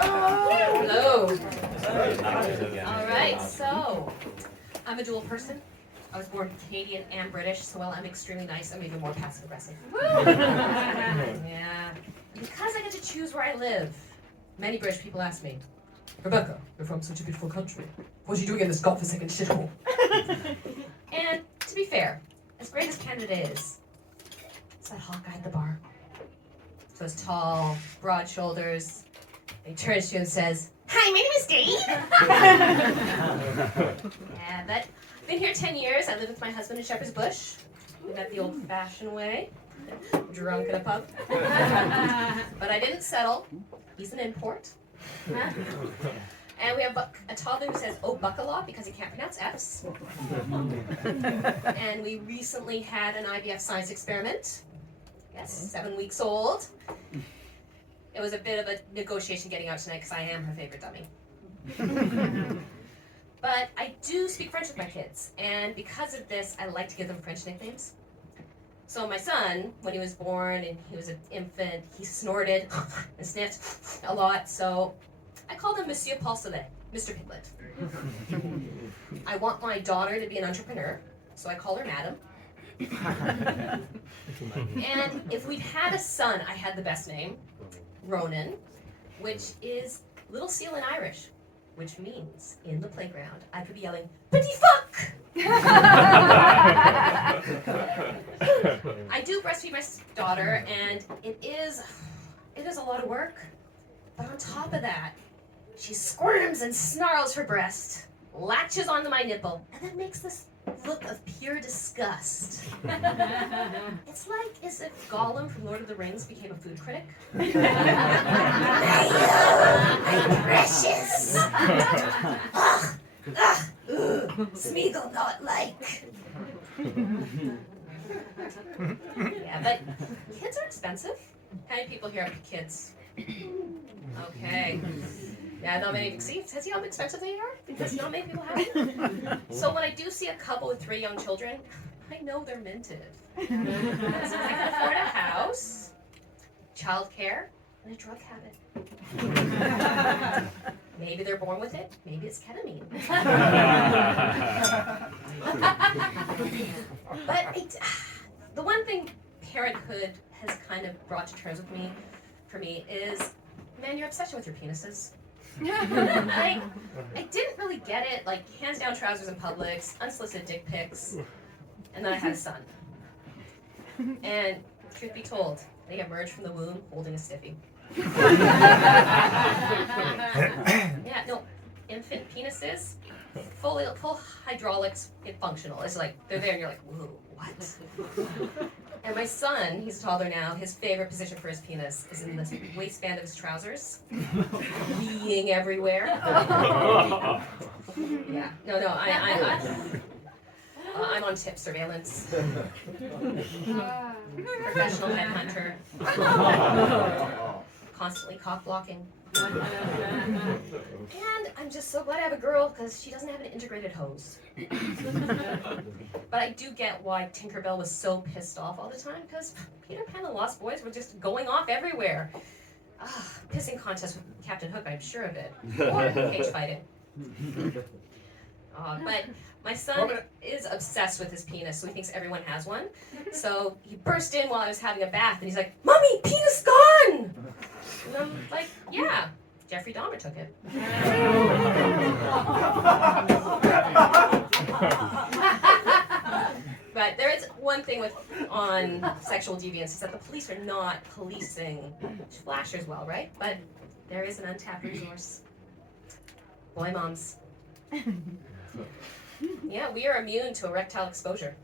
Hello. All right, so I'm a dual person. I was born Canadian and British, so while I'm extremely nice, I'm even more passive aggressive. Yeah. Because I get to choose where I live, many British people ask me, Rebecca, you're from such a beautiful country. What are you doing in this godforsaken shithole? And to be fair, as great as Canada is, it's that hot guy at the bar. So it's tall, broad shoulders. He turns to you and says, "Hi, my name is Dave." Yeah, but I've been here 10 years. I live with my husband in Shepherd's Bush. We met the old-fashioned way, drunk in a pub. But I didn't settle. He's an import. And we have a toddler who says, "Oh, buck" a lot because he can't pronounce F's. And we recently had an IVF science experiment. Yes, 7 weeks old. It was a bit of a negotiation getting out tonight because I am her favorite dummy. But I do speak French with my kids, and because of this, I like to give them French nicknames. So my son, when he was born and he was an infant, he snorted and sniffed a lot, so I called him Monsieur Paul Solet, Mr. Piglet. I want my daughter to be an entrepreneur, so I call her Madam. And if we'd had a son, I had the best name, Ronan, which is little seal in Irish, which means in the playground I could be yelling, "Petit fuck!" I do breastfeed my daughter, and it is a lot of work. But on top of that, she squirms and snarls her breast, latches onto my nipple, and then makes this look of pure disgust. It's like as if Gollum from Lord of the Rings became a food critic. My precious. Smeagol not like. Yeah, but kids are expensive. How many people here have kids? Okay. Yeah, not many. See how expensive they are? Because not many people have them. So when I do see a couple with 3 young children, I know they're minted. Because if I can afford a house, childcare, and a drug habit. Maybe they're born with it. Maybe it's ketamine. But the one thing parenthood has kind of brought to terms with me, for me, is, man, your obsession with your penises. I didn't really get it, like hands down trousers in Publix, unsolicited dick pics, and then I had a son. And truth be told, they emerged from the womb holding a stiffy. Yeah, no, infant penises, full hydraulics, functional. It's like they're there, and you're like, whoa, what? And my son, he's a toddler now, his favorite position for his penis is in the waistband of his trousers, weeing everywhere. Yeah, no, I'm on tip surveillance. Professional headhunter. Constantly cock blocking. And I'm just so glad I have a girl because she doesn't have an integrated hose. But I do get why Tinkerbell was so pissed off all the time, because Peter Pan and the Lost Boys were just going off everywhere. Pissing contest with Captain Hook, I'm sure of it. Or cage fighting. But my son is obsessed with his penis, so he thinks everyone has one. So he burst in while I was having a bath, and he's like, "Mommy, penis gone!" And I'm like, "Yeah, Jeffrey Dahmer took it." But there is one thing on sexual deviance, is that the police are not policing flashers well, right? But there is an untapped resource. Boy moms. Yeah, we are immune to erectile exposure.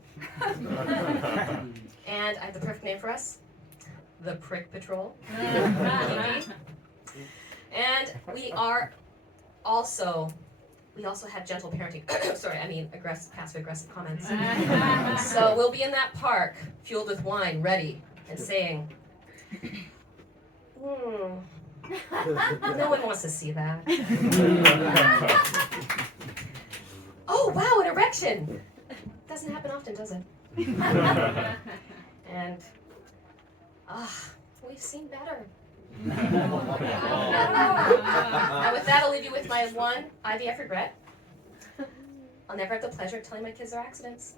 And I have the perfect name for us. The Prick Patrol. And we also have gentle parenting. Sorry, I mean passive-aggressive comments. So we'll be in that park, fueled with wine, ready, and saying, no one wants to see that. Oh, wow, an erection! Doesn't happen often, does it? And we've seen better. And with that, I'll leave you with my one IVF regret. I'll never have the pleasure of telling my kids their accidents.